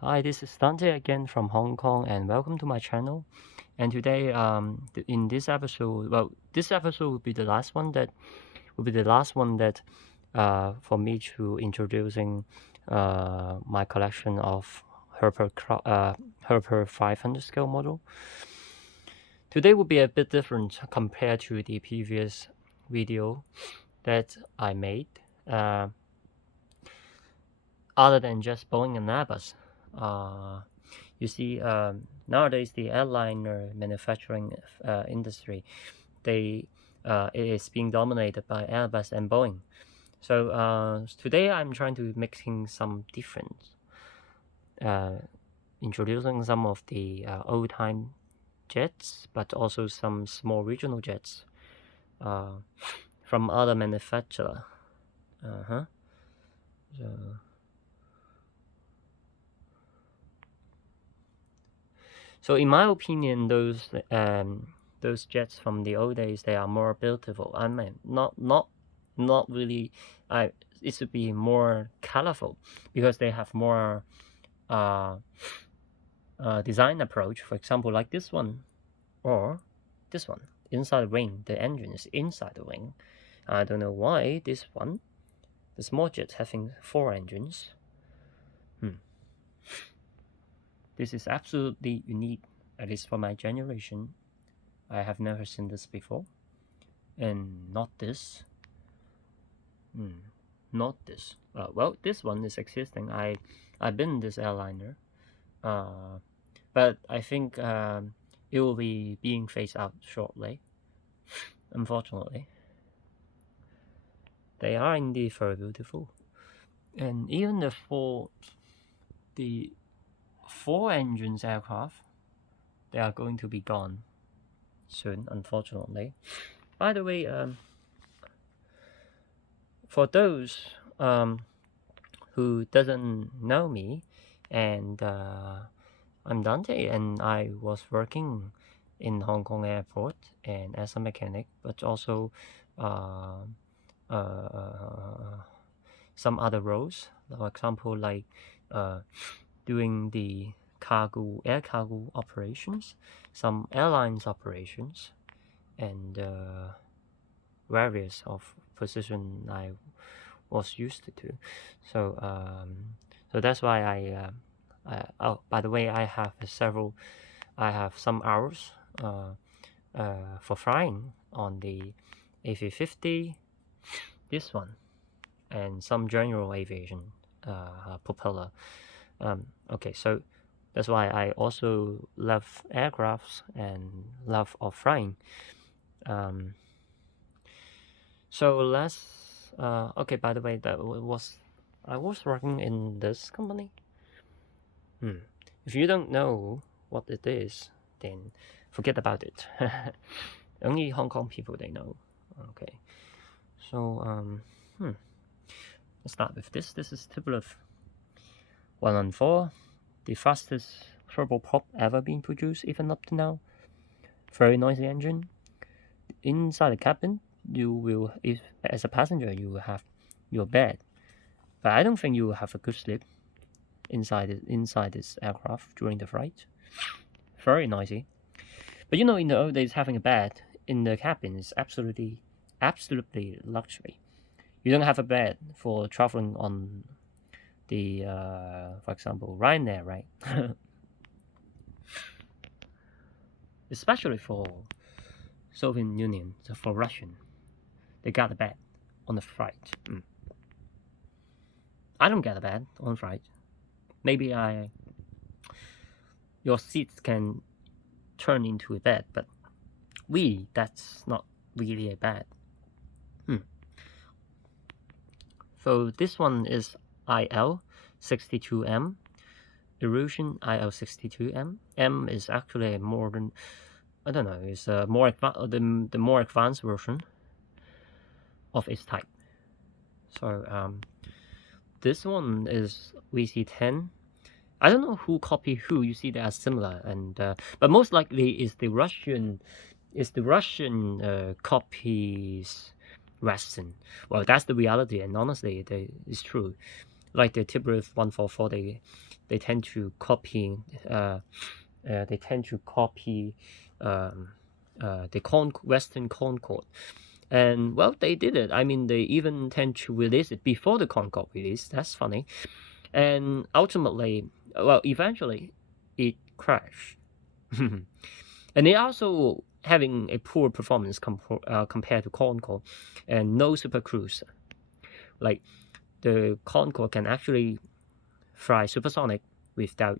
Hi, this is Dante again from Hong Kong, and welcome to my channel. And today, in this episode, this episode will be the last one that for me to introducing my collection of Herpa 500 scale model. Today will be a bit different compared to the previous video that I made. Other than just Boeing and Airbus. You see, nowadays the airliner manufacturing industry, it is being dominated by Airbus and Boeing. So today I'm trying to making some different, introducing some of the old time jets, but also some small regional jets from other manufacturer. So in my opinion, those jets from the old days, they are more beautiful. I mean, not really. It should be more colorful because they have more design approach. For example, like this one or this one. Inside the wing, the engine is inside the wing. I don't know why this one, the small jet having 4 engines. This is absolutely unique, at least for my generation. I have never seen this before. And not this. Not this. Well, this one is existing. I've been in this airliner. But I think it will be being phased out shortly. Unfortunately. They are indeed very beautiful. And even the 4 engines aircraft, they are going to be gone soon, unfortunately. By the way, for those who doesn't know me, and I'm Dante, and I was working in Hong Kong airport and as a mechanic, but also some other roles. For example, like doing the air cargo operations, some airlines operations, and various of position I was used to. So so that's why oh, by the way, I have some hours for flying on the A350, this one, and some general aviation propeller. Okay, so that's why I also love aircrafts and love of flying. So let's okay, by the way, I was working in this company. If you don't know what it is, then forget about it. Only Hong Kong people they know. Okay, so let's start with this. This is Tupolev 114, the fastest turboprop ever been produced, even up to now. Very noisy engine. Inside the cabin, you will, if as a passenger, you will have your bed, but I don't think you will have a good sleep inside this aircraft during the flight. Very noisy. But you know, in the old days, having a bed in the cabin is absolutely luxury. You don't have a bed for traveling on the, for example, Ryanair, right? Especially for Soviet Union, so for Russian, they got a bed on the flight. I don't get a bed on flight. Maybe your seats can turn into a bed, but that's not really a bed. So this one is IL62M, Erosion IL62M. M is actually more than, I don't know, it's the more advanced version of its type. So this one is VC10. I don't know who copied who. You see, they are similar, and but most likely is the Russian copies Western. Well, that's the reality, and honestly, it's true. like the Tupolev 144, they tend to copy the Western Concorde. And well, they did it. I mean, they even tend to release it before the Concorde release. That's funny. And ultimately, well, eventually, it crashed. And they also having a poor performance compared to Concorde, and no super cruise. Like the Concorde can actually fly supersonic without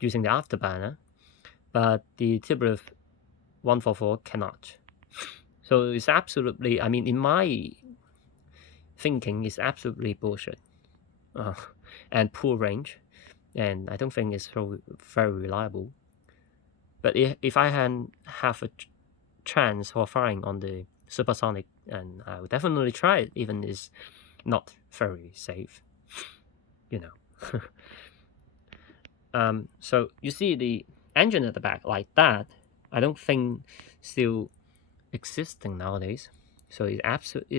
using the afterburner, but the Tupolev 144 cannot. So it's absolutely, I mean, in my thinking, it's absolutely bullshit and poor range, and I don't think it's so very reliable. But if I have a chance for flying on the supersonic, and I would definitely try it, even if it's not very safe, you know. So you see the engine at the back like that, I don't think still existing nowadays. So it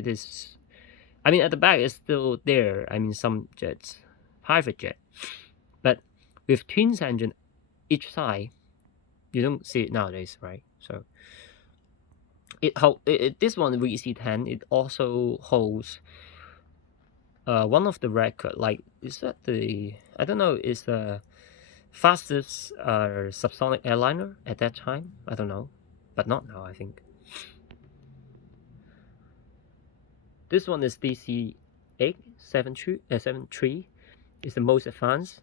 is, I mean, at the back it's still there. I mean, some jets, private jet, but with twins engine each side, you don't see it nowadays, right? So this one, the VC10, it also holds one of the record. Like, is that the, I don't know, is the fastest subsonic airliner at that time? I don't know, but not now, I think. This one is DC-873. It's the most advanced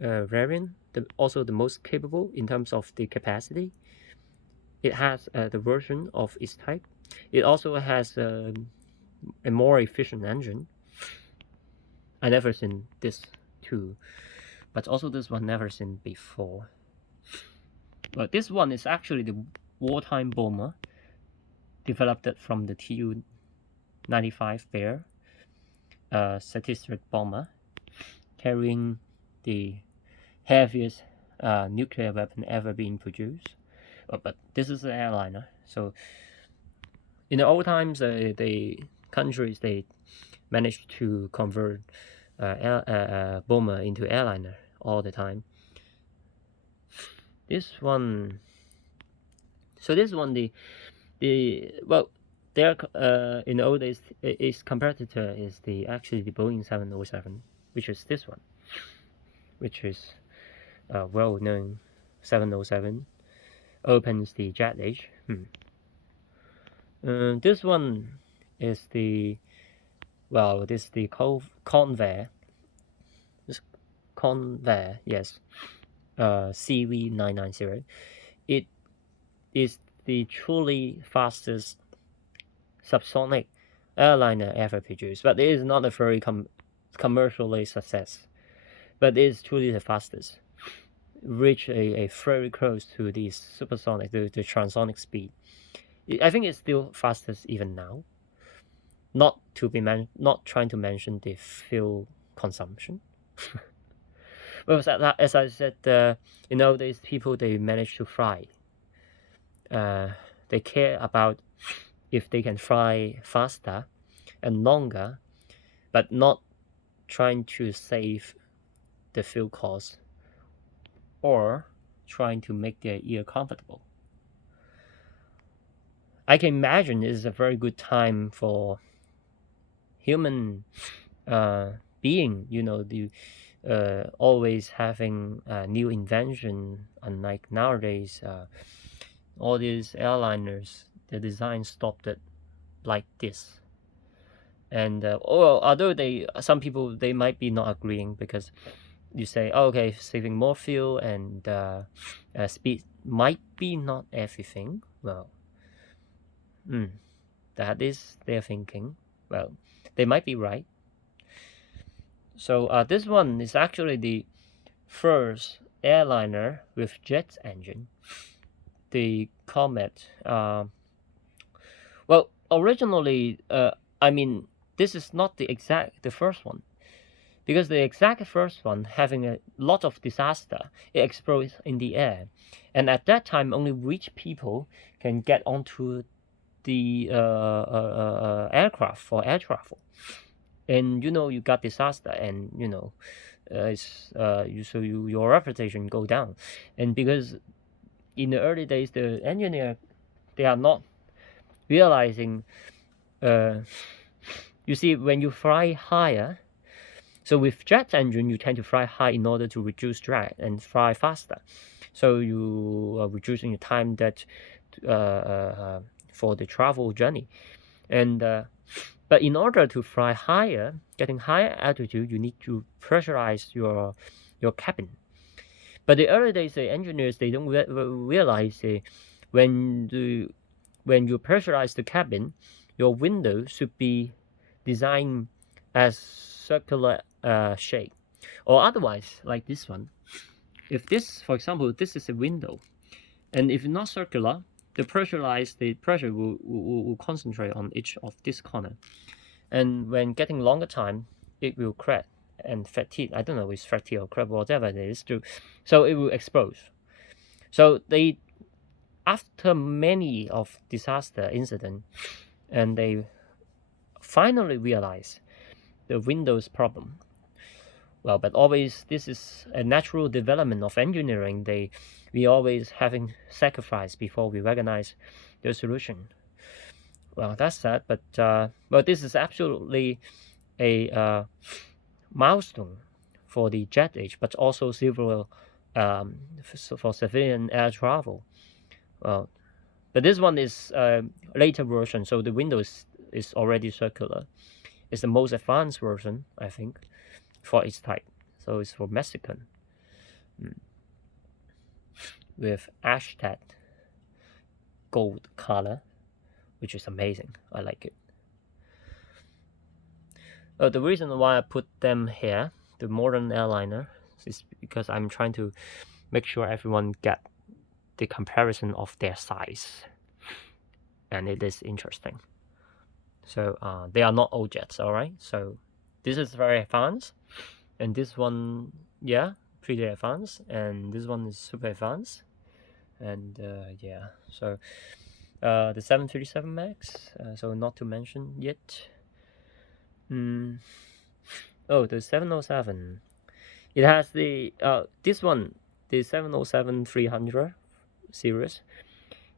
variant, also the most capable in terms of the capacity. It has the version of its type. It also has a more efficient engine. I never seen this too, but also this one never seen before. But this one is actually the wartime bomber, developed from the Tu-95 Bear, statistic bomber, carrying the heaviest nuclear weapon ever being produced. But this is an airliner, so in the old times, the countries, they managed to convert bomber into airliner all the time. This one, so this one, well, their in the old days, its competitor is actually the Boeing 707, which is this one, which is well-known 707, opens the jet age. This one is the, well, this is the Convair. This Convair, yes, CV990. It is the truly fastest subsonic airliner ever produced, but it is not a very commercially success. But it is truly the fastest. Reach a very close to the supersonic, the transonic speed. I think it's still fastest even now. Not trying to mention the fuel consumption. But as I said, in those days, people, they manage to fly. They care about if they can fly faster and longer, but not trying to save the fuel cost or trying to make their ear comfortable. I can imagine it is a very good time for human being, you know, always having new invention, unlike nowadays. All these airliners, the design stopped it like this. And although some people, they might be not agreeing, because you say, oh, okay, saving more fuel and speed might be not everything. Well, that is their thinking. Well, they might be right. So this one is actually the first airliner with jet engine, the Comet. Well, originally, I mean, this is not the first one, because the exact first one, having a lot of disaster, it explodes in the air, and at that time only rich people can get onto the aircraft for air travel. and you got disaster, and your reputation go down. And because in the early days, the engineer, they are not realizing, you see, when you fly higher, so with jet engine, you tend to fly high in order to reduce drag and fly faster. So you are reducing the time that for the travel journey. And but in order to fly higher, getting higher altitude, you need to pressurize your cabin. But the early days, the engineers, they don't realize when you pressurize the cabin, your window should be designed as circular shape, or otherwise like this one. If this, for example, this is a window, and if not circular, the pressure will concentrate on each of this corner, and when getting longer time, it will crack and fatigue. I don't know if it's fatigue or crack, whatever it is, so it will explode. So they, after many of disaster incident, and they finally realize the Windows problem. Well, but always this is a natural development of engineering. We always having sacrifice before we recognize the solution. Well, that's sad, but this is absolutely a milestone for the jet age, but also civil for civilian air travel. Well, but this one is later version, so the Windows is already circular. It's the most advanced version, I think, for its type. So it's for Mexican, with hashtag gold color, which is amazing. I like it. The reason why I put them here, the modern airliner, is because I'm trying to make sure everyone get the comparison of their size, and it is interesting. So they are not old jets, all right? So this is very advanced, and this one, yeah, pretty advanced, and this one is super advanced, and yeah. So the 737 Max, so not to mention yet. Oh, the 707. It has the this one, the 707-300 series.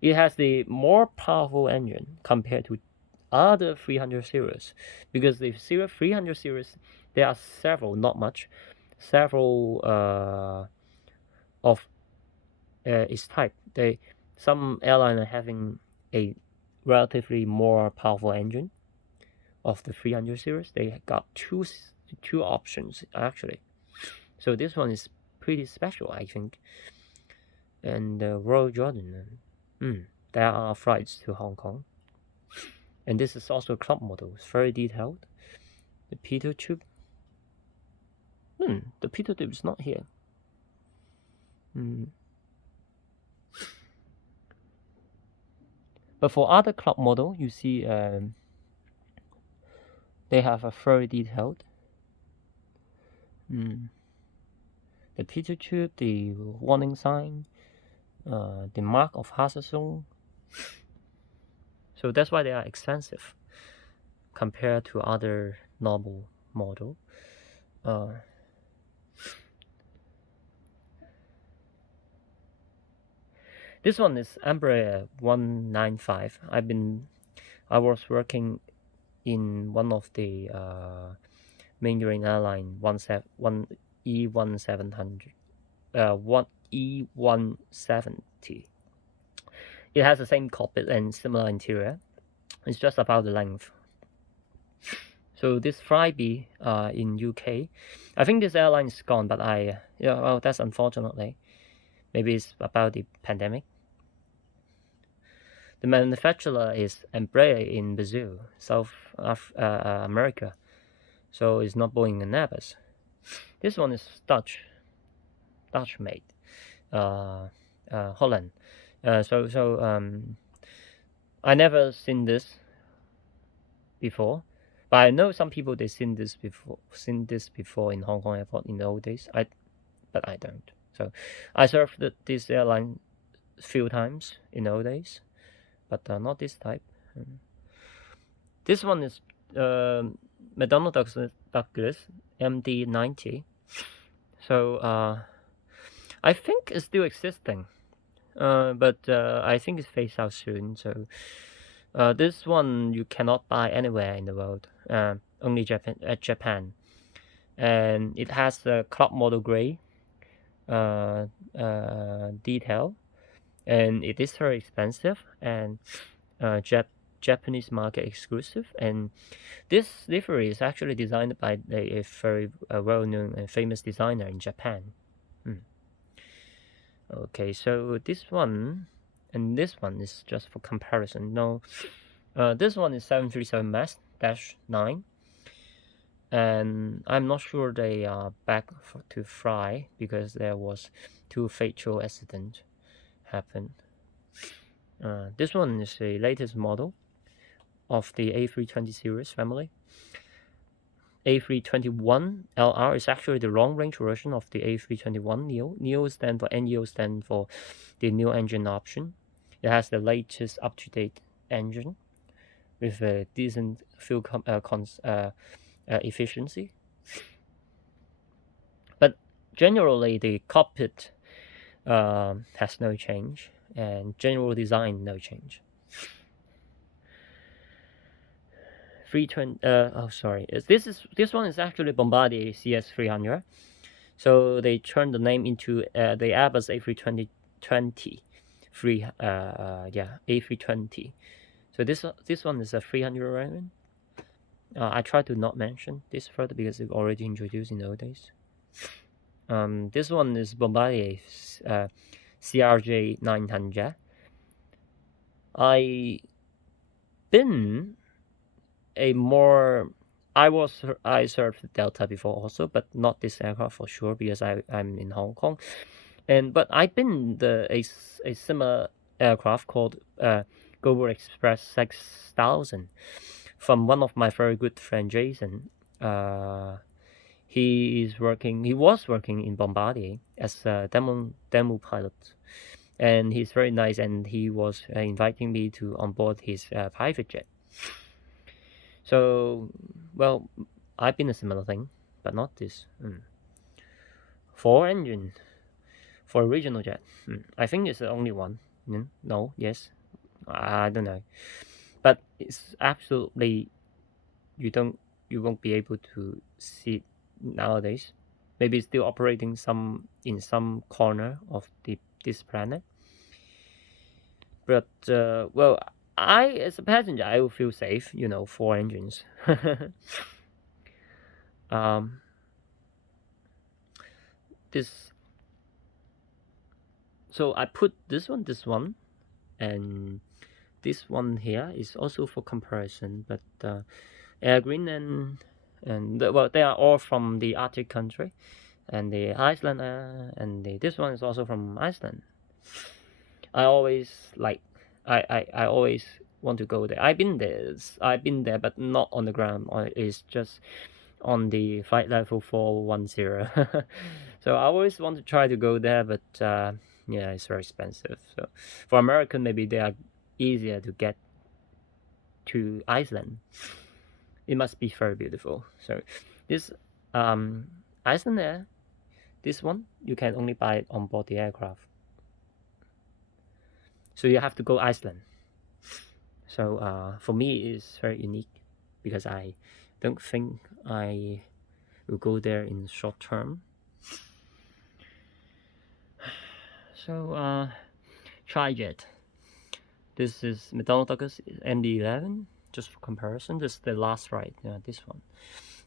It has the more powerful engine compared to other 300 series, because the 300 series, there are several, not much, several of its type. Some airline are having a relatively more powerful engine of the 300 series. They got two options actually. So this one is pretty special, I think. And Royal Jordan, there are flights to Hong Kong. And this is also a club model. It's very detailed. The pitot tube. The pitot tube is not here. But for other club model, you see they have a very detailed. The pitot tube, the warning sign, the mark of hazard zone. So that's why they are expensive compared to other normal model. This one is Embraer 195. I was working in one of the main airline E1700, 1E170. It has the same cockpit and similar interior. It's just about the length. So this FlyBe in UK, I think this airline is gone, but well, that's unfortunately. Maybe it's about the pandemic. The manufacturer is Embraer in Brazil, South America. So it's not Boeing and Airbus. This one is Dutch made, Holland. I never seen this before, but I know some people they seen this before in Hong Kong airport in the old days. But I don't. So I served this airline a few times in the old days, but not this type. This one is McDonnell Douglas MD-90. So I think it's still existing, but I think it's phased out soon. So this one you cannot buy anywhere in the world, only Japan, and it has the club model gray detail, and it is very expensive and Japanese market exclusive. And this livery is actually designed by a very well-known and famous designer in Japan. Okay, so this one and this one is just for comparison. No, this one is 737 MAX-9, and I'm not sure they are back to fly because there was 2 fatal accidents happened. This one is the latest model of the A320 series family. A321LR is actually the long-range version of the A321neo. Neo stand for NEO stand for the new engine option. It has the latest up-to-date engine with a decent fuel efficiency. But generally, the cockpit has no change, and general design no change. 320. This one is actually Bombardier CS300. So they turned the name into the Airbus A320 A320. So this one is a 300 variant. I try to not mention this further because it's already introduced in old days. This one is Bombardier CRJ 900. I served Delta before also, but not this aircraft for sure because I'm in Hong Kong. But I've been a similar aircraft called Global Express 6000 from one of my very good friend Jason. He was working in Bombardier as a demo pilot, and he's very nice, and he was inviting me to onboard his private jet. So, well, I've been a similar thing, but not this. 4 engine for a regional jet. I think it's the only one. No, yes, I don't know, but it's absolutely you won't be able to see it nowadays. Maybe it's still operating in some corner of this planet. But well, as a passenger, I will feel safe. 4 engines. So I put this one, and this one here is also for comparison. But Air Greenland, and they are all from the Arctic country, and the Icelandair, and this one is also from Iceland. I always want to go there. I've been there, but not on the ground. It's just on the flight level 410. So I always want to try to go there, but yeah, it's very expensive. So for American, maybe they are easier to get to Iceland. It must be very beautiful. So this Icelandair, this one you can only buy it on board the aircraft. So you have to go Iceland. So for me, it's very unique because I don't think I will go there in short term. So Tri-Jet. This is McDonnell Douglas MD-11. Just for comparison, this is the last ride. This one.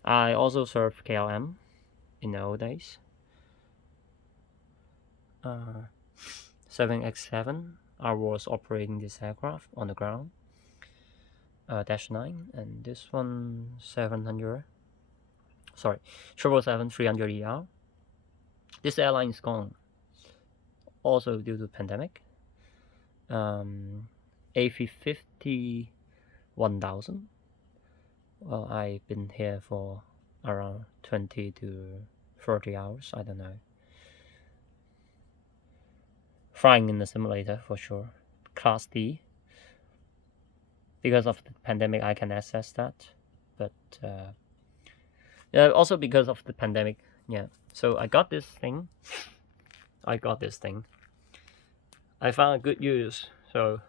I also served KLM in the old days. 7X7. I was operating this aircraft on the ground. Dash 9, and this one 700. Sorry, 777-300ER. This airline is gone. Also due to pandemic. A350 1000. Well, I've been here for around 20 to 30 hours. I don't know. Flying in the simulator for sure. Class D. Because of the pandemic, I can access that. But Yeah, also because of the pandemic. Yeah. So I got this thing. I found a good use. So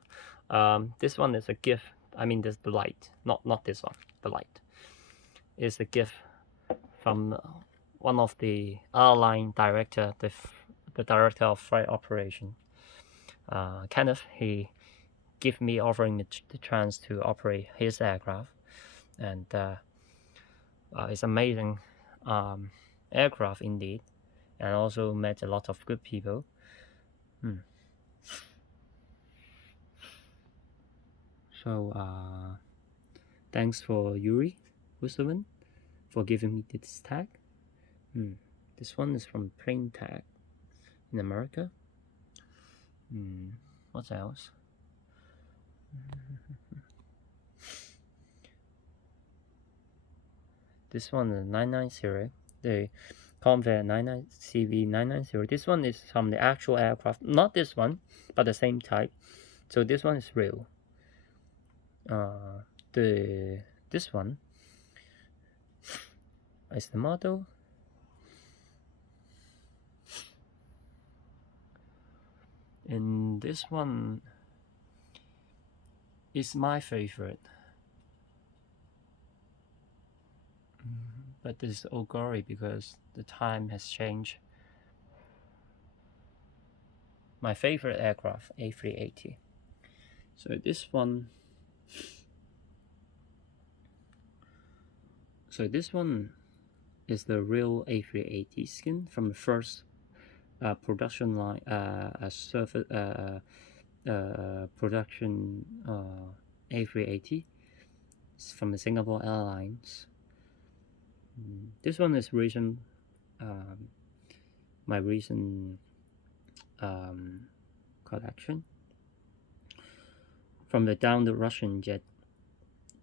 this one is a gift. I mean, this the light, not this one. The light is a gift from one of the airline director, the director of flight operation. Kenneth, he give me offering me the chance to operate his aircraft, and it's amazing aircraft indeed, and also met a lot of good people. So thanks for Yuri Usuman for giving me this tag. This one is from Plain Tag in America. What else? This one is 990, the Convair 99CV990. This one is from the actual aircraft, not this one, but the same type. So this one is real. This one is the model. And this one is my favorite. But this is all gory because the time has changed. My favorite aircraft, A380. So this one is the real A380 skin from the first production line, production A380. It's from the Singapore Airlines. This one is my recent collection from the down the Russian jet,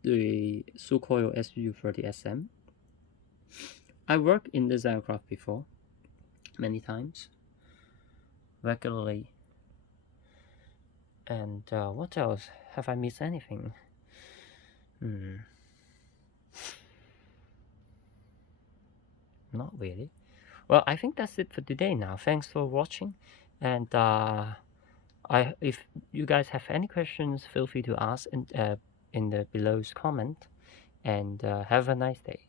the Sukhoi Su-30SM. I worked in this aircraft before, many times, regularly. And what else? Have I missed anything? Not really. Well, I think that's it for today now. Thanks for watching, and if you guys have any questions, feel free to ask in the below's comment, and have a nice day.